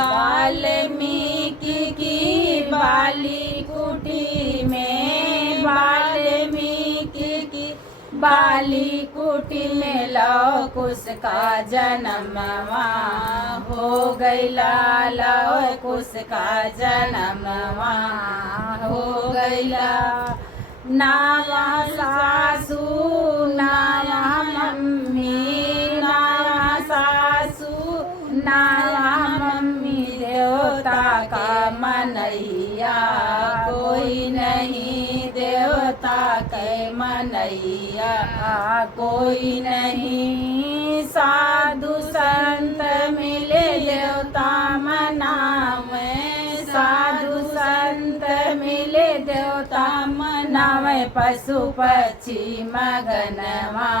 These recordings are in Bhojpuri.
वाल्मीकि की बाली कुटी में, वाल्मीकि की बाली कुटी में लव कुश का जन्मवा हो गइला, लव कुश का जन्मवा हो गइला। नावा सासू नावा मम्मी, नावा सासू नावा मम्मी, देवता का मनैया कोई नहीं, देवता के मनैया कोई नहीं। साधु संत मिले देवता मनावे, साधु संत मिले देवता मनावे। पशु पक्षी मगनवा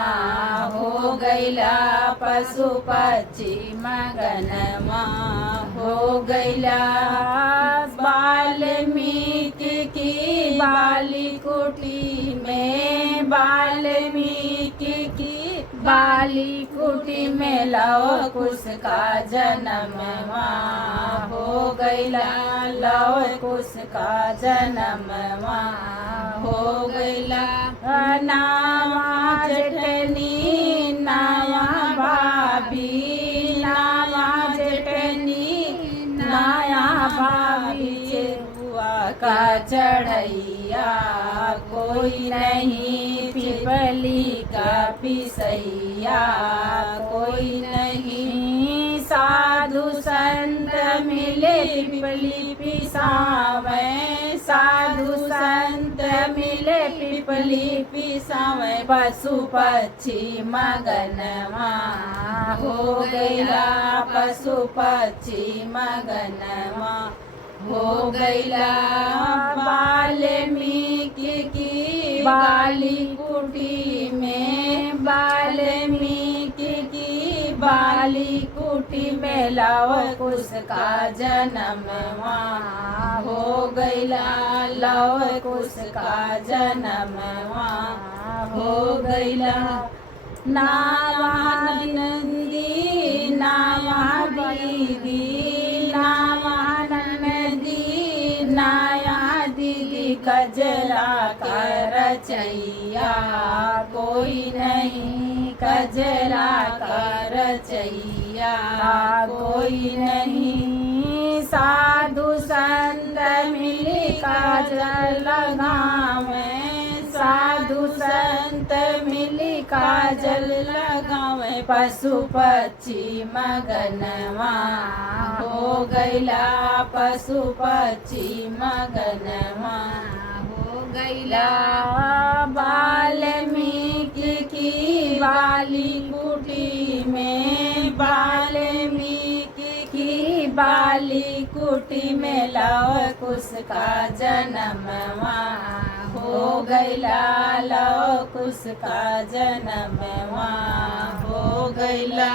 हो गइला, पशु पक्षी मगनवा हो गइला। वाल्मीकि की बाली कुटी में, वाल्मीकि की बाली कुटी में लव कुश का जन्मवा हो गइला, लव कुश का जन्मवा हो गइला। नावा जेठनी नावा भाभी, नावा जेठनी नाया भाभी, हुआ का चढ़ैया कोई नहीं, पिपली का पिसैया कोई नहीं। साधु संत मिले पिपली पिसावे, साधु संत मिले पिपली पिसावे। पशु पक्षी मगनवा हो गइला, पशु पक्षी मगनवा हो गइला। वाल्मीकि की बाली कुटी में, वाल्मीकि की बाली कुटी में लव कुश का जन्मवा हो गइला, लव कुश का जन्मवा हो गइला। नावा नंदी नावा दीदी, नावा नंदी नाया दीदी, कजरा का रचैया कोई नहीं, कजरा का रचैया कोई नहीं। साधु संत मिली काजल लगावे, साधु संत मिली काजल लगावे। पशु पक्षी मगनवा हो गइला, पशु पक्षी मगनवा हो गइला। वाल्मीकि की बाली कुटी में, वाल्मीकि की बाली कुटी में लव कुश का जन्मवा हो गइला, लव कुश का जन्मवा हो गइला।